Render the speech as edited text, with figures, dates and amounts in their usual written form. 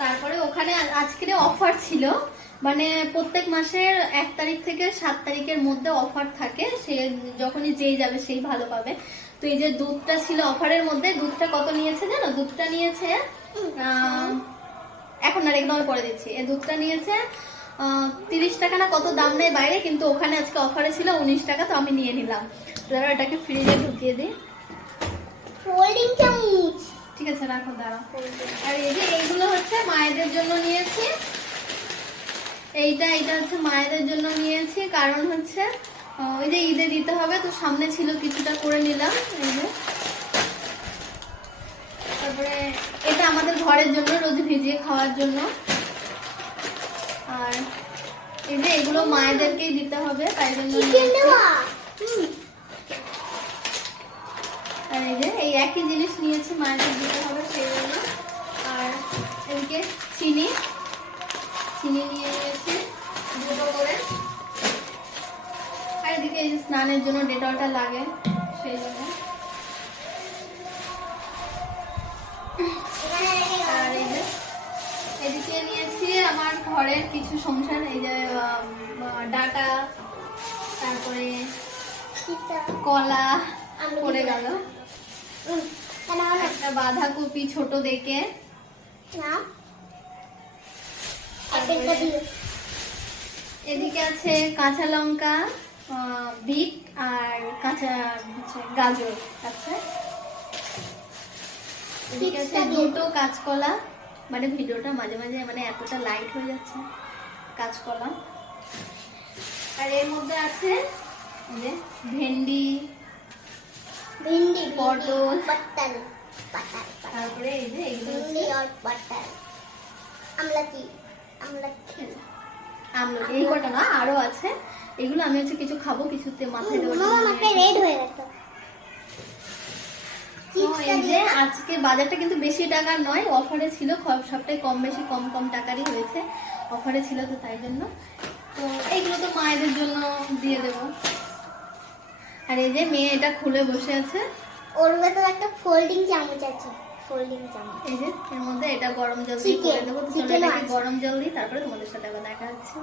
তারপরে ওখানে আজকে অফার ছিল, মানে প্রত্যেক মাসের 1 তারিখ থেকে 7 তারিখের মধ্যে অফার থাকে, সে যখনই যেই যাবে সেই ভালো পাবে। তো এই যে দুধটা ছিল অফারের মধ্যে, দুধটা কত নিয়েছে জানো? দুধটা নিয়েছে এখন আর একদম করে দিচ্ছি, এই দুধটা নিয়েছে 30 টাকা না কত দাম নেই বাইরে, কিন্তু ওখানে আজকে অফারে ছিল 19 টাকা, তো আমি নিয়ে নিলাম। ধরো এটাকে ফ্রিজে ঢুকিয়ে দিই। ফোল্ডিং চামচ, ঠিক আছে রাখো, দাঁড়াও। আর এই যে এইগুলো হচ্ছে মায়েদের জন্য নিয়েছি, এইটা হচ্ছে মায়েদের জন্য নিয়েছি, কারণ হচ্ছে ওই যে ঈদে দিতে হবে, তো সামনে ছিল কিছুটা করে নিলাম। এই যে তারপরে এটা আমাদের ঘরের জন্য, রোজ ভিজিয়ে খাওয়ার জন্য। আর এই যে এগুলো মায়েদেরকেই দিতে হবে, তাই জন্য আর এই যে এই একই জিনিস নিয়েছি, মায়েদের দিতে হবে সেই জন্য। আর এদিকে চিনি নিয়ে নিয়েছি 2টো করে। আর এদিকে এই যে স্নানের জন্য ডেটলটা লাগে, সেই জন্য। আর এই যে এদিকে নিয়েছি আমার ঘরের কিছু সংসার, এই যে ডাটা, তারপরে কলা পড়ে গেল, একটা বাঁধাকপি ছোট দেখে, এদিকে আছে কাঁচা লঙ্কা, বিট আর কাঁচা গাজর আছে। এদিকে আছে 2টো কাঁচকলা, মানে ভিডিওটা মাঝে মাঝে মানে এতটা লাইট হয়ে যাচ্ছে, কাঁচকলা। আর এর মধ্যে আছে যে ভেন্ডি, পটল, তারপরে এই যে আমলকি, এই কটা না আরো আছে, এগুলো আমি হচ্ছে কিছু খাবো, কিছুতে মাথায় দেবো। এই যে আজকে বাজারটা কিন্তু বেশি টাকার নয়, অফারে ছিল, সবটাই কম বেশি কম টাকারই হয়েছে, অফারে ছিল, তো তাই জন্য। তো এইগুলো তো মায়েদের জন্য দিয়ে দেবো। আর এই যে মেয়ে এটা খুলে বসে আছে, ওর ভেতরে একটা ফোল্ডিং চামচ আছে, ফোল্ডিং চামচ। এই যে এর মধ্যে এটা গরম জল দিয়ে করে দেবো, তো এটাকে গরম জল দিই, তারপরে তোমাদের সাথে আবার দেখা হচ্ছে।